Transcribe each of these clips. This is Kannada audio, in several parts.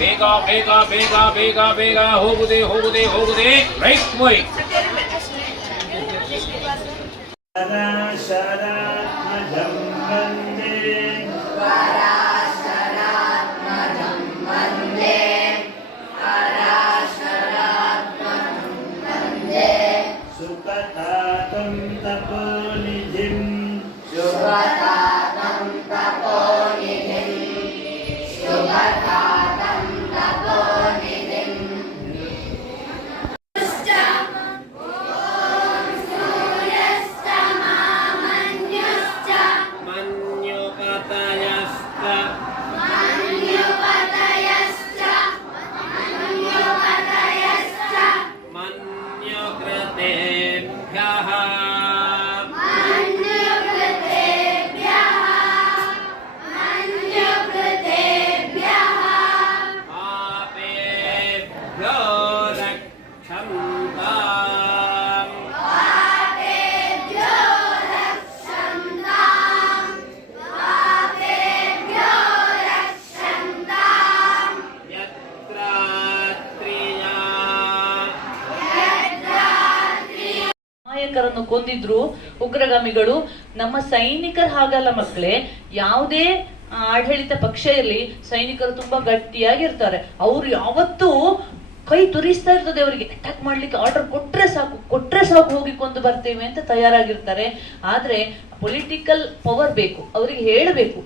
ಬೇಗ ಬೇಗ ಬೇಗ ಬೇಗ ಬೇಗ ಹೋಗುದೆ ಹೋಗುದೆ ಹೋಗುದೆ ರೈಟ್ ಮೂಯ್ ಕೊಂದಿದ್ರು ಉಗ್ರಗಾಮಿಗಳು. ನಮ್ಮ ಸೈನಿಕರು ಹಾಗಲ್ಲ ಮಕ್ಕಳೇ, ಯಾವುದೇ ಆಡಳಿತ ಪಕ್ಷ ಇರಲಿ ಸೈನಿಕರು ತುಂಬಾ ಗಟ್ಟಿಯಾಗಿರ್ತಾರೆ. ಅವ್ರು ಯಾವತ್ತೂ ಕೈ ತುರಿಸ್ತಾ ಇರ್ತದೆ, ಅವರಿಗೆ ಅಟ್ಯಾಕ್ ಮಾಡ್ಲಿಕ್ಕೆ ಆರ್ಡರ್ ಕೊಟ್ರೆ ಸಾಕು ಹೋಗಿ ಕೊಂದು ಬರ್ತೇವೆ ಅಂತ ತಯಾರಾಗಿರ್ತಾರೆ. ಆದ್ರೆ ಪೊಲಿಟಿಕಲ್ ಪವರ್ ಬೇಕು, ಅವರಿಗೆ ಹೇಳಬೇಕು.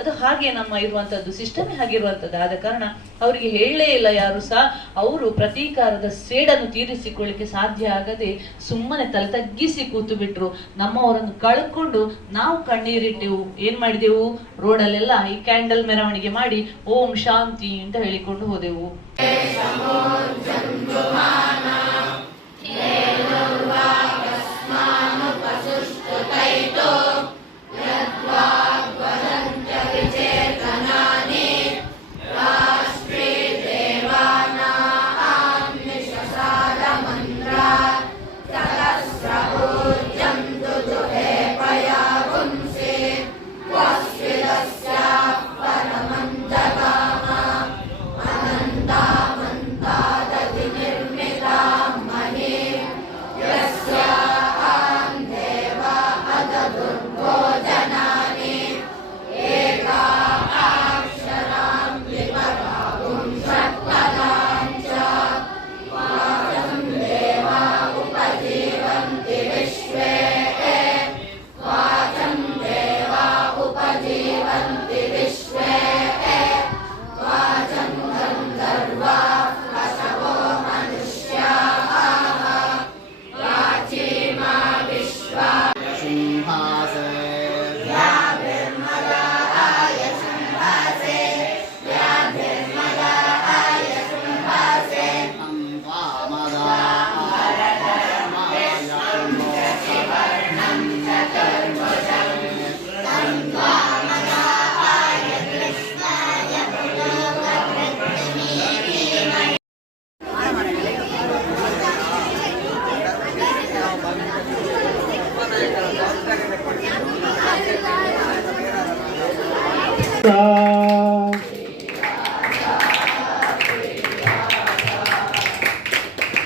ಅದು ಹಾಗೆ ನಮ್ಮ ಇರುವಂತದ್ದು ಸಿಸ್ಟಮ್ ಹಾಗಿರುವಂತದ್ದು. ಆದ ಕಾರಣ ಅವರಿಗೆ ಹೇಳಲೇ ಇಲ್ಲ ಯಾರು ಸಹ. ಅವರು ಪ್ರತೀಕಾರದ ಸೇಡನ್ನು ತೀರಿಸಿಕೊಳ್ಳಿಕ್ಕೆ ಸಾಧ್ಯ ಆಗದೆ ಸುಮ್ಮನೆ ತಲೆ ತಗ್ಗಿಸಿ ಕೂತು ಬಿಟ್ರು. ನಮ್ಮವರನ್ನು ಕಳ್ಕೊಂಡು ನಾವು ಕಣ್ಣೀರಿಟ್ಟೆವು. ಏನ್ ಮಾಡಿದೆವು? ರೋಡಲ್ಲೆಲ್ಲ ಈ ಕ್ಯಾಂಡಲ್ ಮೆರವಣಿಗೆ ಮಾಡಿ ಓಂ ಶಾಂತಿ ಅಂತ ಹೇಳಿಕೊಂಡು ಹೋದೆವು.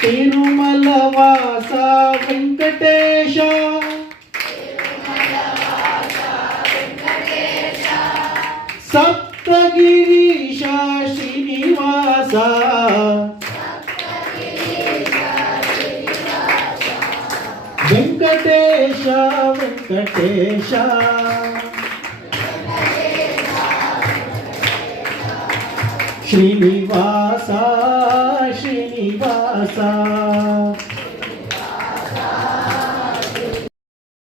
ತಿರುಮಲವಾಸ ವೆಂಕಟೇಶ, ಸಪ್ತಗಿರೀಶ ಶ್ರೀನಿವಾಸ, ವೆಂಕಟೇಶ ವೆಂಕಟೇಶ ಶ್ರೀನಿವಾಸ ಶ್ರೀನಿವಾಸ